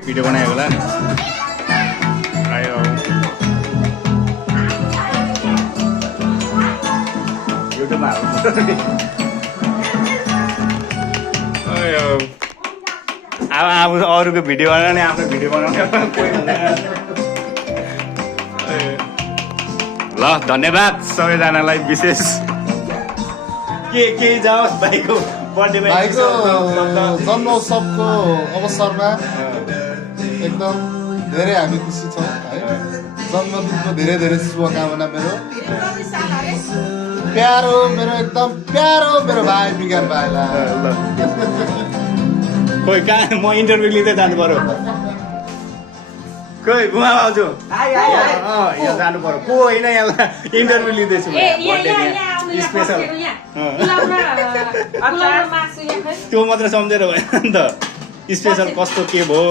Video बनाएको होला नि आयो युट्युबमा हाल्नु अब अरूको भिडियो बनाउने आफ्नो भिडियो बनाउने कोही ल धन्यवाद सबैजनालाई विशेष के जाओस् भाइको बर्थडे भाइको जन्मोत्सवको अवसरमा एकदम धेरै हामी खुसी छौँ है। जन्मदिनको धेरै धेरै शुभकामना मेरो प्यारो मेरो एकदम प्यारो मेरो भाइ विज्ञान भाइलाई। खोइ कहाँ म इन्टरभ्यू लिँदै जानु पर्यो खोइ बुवा आउँछु यहाँ जानु पर्यो को होइन यहाँ इन्टरभ्यू लिँदैछु स्पेसल त्यो मात्र सम्झेर भयो नि त स्पेसल कस्तो के भयो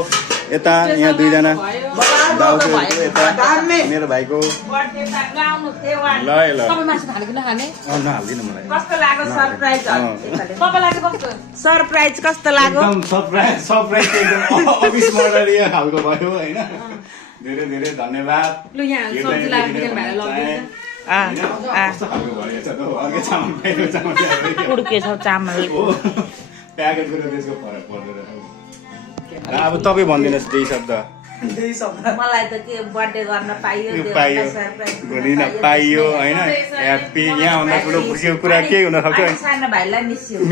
यता यहाँ दुईजना मेरो भाइको ल ल नहाल्दिनँ मलाई सरप्राइज कस्तो लाग्यो एकदम सरप्राइज एकदम अफिस मर्डर खालको भयो होइन धेरै धेरै धन्यवाद कुड्केछ चामल प्याकेज गरेर त्यसको फरक पर्दैन अब तपाईँ भनिदिनुहोस् दुई शब्द मलाई त के बर्थडे गर्न पाइयो पाइयो होइन ह्याप्पी यहाँभन्दा ठुलो खुसीको कुरा केही हुन सक्छ सानो भाइलाई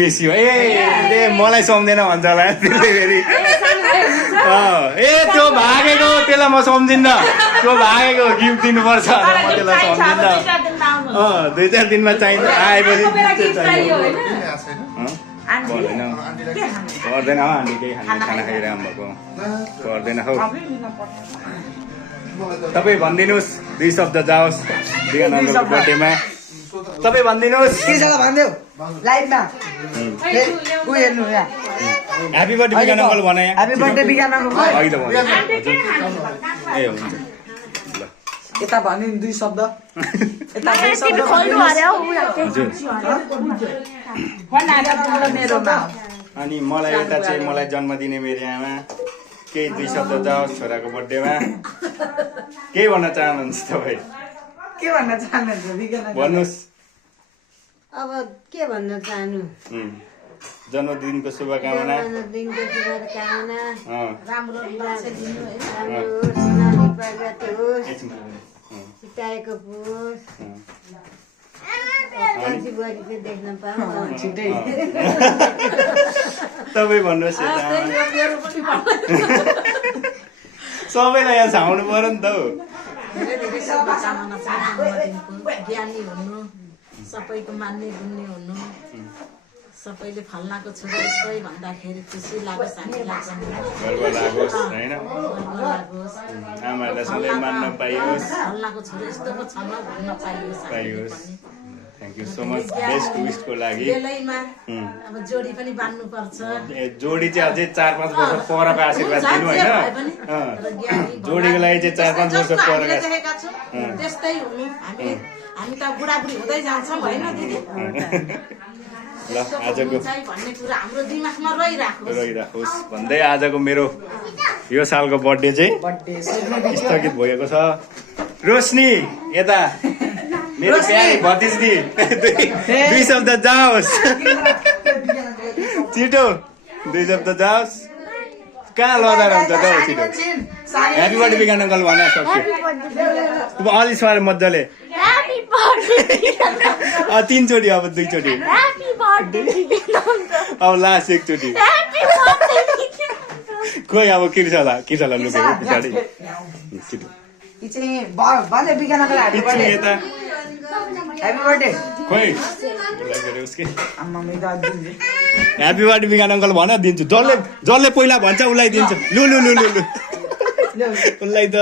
मिसियो ए मलाई सम्झेन भन्छ होला फेरि ए त्यो भागेको त्यसलाई म सम्झिन्न त्यो भागेको गिफ्ट दिनुपर्छ म त्यसलाई सम्झिन्न 2-4 दिनमा चाहिन्छ आएपछि पर्दैन हौ आन्टी केही खाना खाइरहनु भएको पर्दैन हौ तपाईँ भनिदिनुहोस् 2 शब्द जाओस् विवेकानन्दको बर्थडेमा तपाईँ भनिदिनुहोस् ह्याप्पी बर्थडे विवेकानन्द भने ह्याप्पी बर्थडे विज्ञान ए हुन्छ यता भन्यो नि 2 शब्द यता अनि मलाई यता चाहिँ मलाई जन्म दिने मेरो आमा केही 2 शब्द जाओस् छोराको बर्थडेमा के भन्न चाहनुहुन्छ तपाईँ के भन्न चाहनुहुन्छ विज्ञान भन्नुहोस् अब के भन्न चाहनु जन्मदिनको शुभकामना राम्रो सिटाएको पुस देख्न पाऊँ तपाईँ भन्नुहोस् सबैलाई यहाँ छाउनु पर्यो नि त ज्ञानी हुनु सबैको मान्ने गुन्ने हुनु सबैले फल्नाको छोरा यस्तै भन्दाखेरि खुसी लागोस् हामी लाग्छ गर्व लागोस् होइन आमाहरूलाई सधैँ मान्न पाइयोस् फल्नाको छोरा यस्तो पो छ भन्न पाइयोस् thank you so much best विशको लागि बेलैमा अब जोडी पनि बान्नु पर्छ जोडी चाहिँ अझै 4-5 वर्ष परको आशीर्वाद दिनु होइन जोडीको लागि चाहिँ 4-5 वर्ष परको त्यस्तै हुनु हामी त बुढाबुढी हुँदै जान्छौँ होइन दिदी ल आजको भन्ने कुरा हाम्रो दिमागमा रहिराखोस् भन्दै आजको मेरो यो सालको बर्थडे चाहिँ स्थगित भएको छ रोशनी यता मेरो प्यारी भतिजनी 2 शब्द जाओस् छिटो 2 शब्द जाओस् कहाँ लजार हुन्छ त छिटो ह्याप्पी बर्थडे विज्ञान अङ्कल भने सक्छु अलि सर मजाले 3 चोटि अब 2 चोटि अब लास्ट 1 चोटि खोइ अब किर्छला लुकेको पछाडि खोइ ह्याप्पी बर्थडे विज्ञान अङ्कल भन दिन्छु जसले पहिला भन्छ उसलाई दिन्छु लु उसलाई त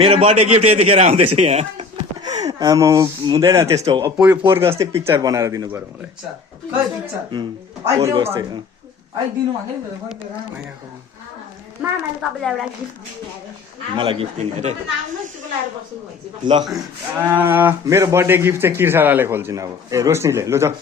मेरो बर्थडे गिफ्ट यतिखेर आउँदैछ यहाँ म हुँदैन त्यस्तो पोहोर जस्तै पिक्चर बनाएर दिनु पर्यो मलाई पोहोर जस्तै मलाई गिफ्ट दिने अरे ल मेरो बर्थडे गिफ्ट चाहिँ किर्सालाले खोल्छिन् अब ए रोशनीले लु जाऊ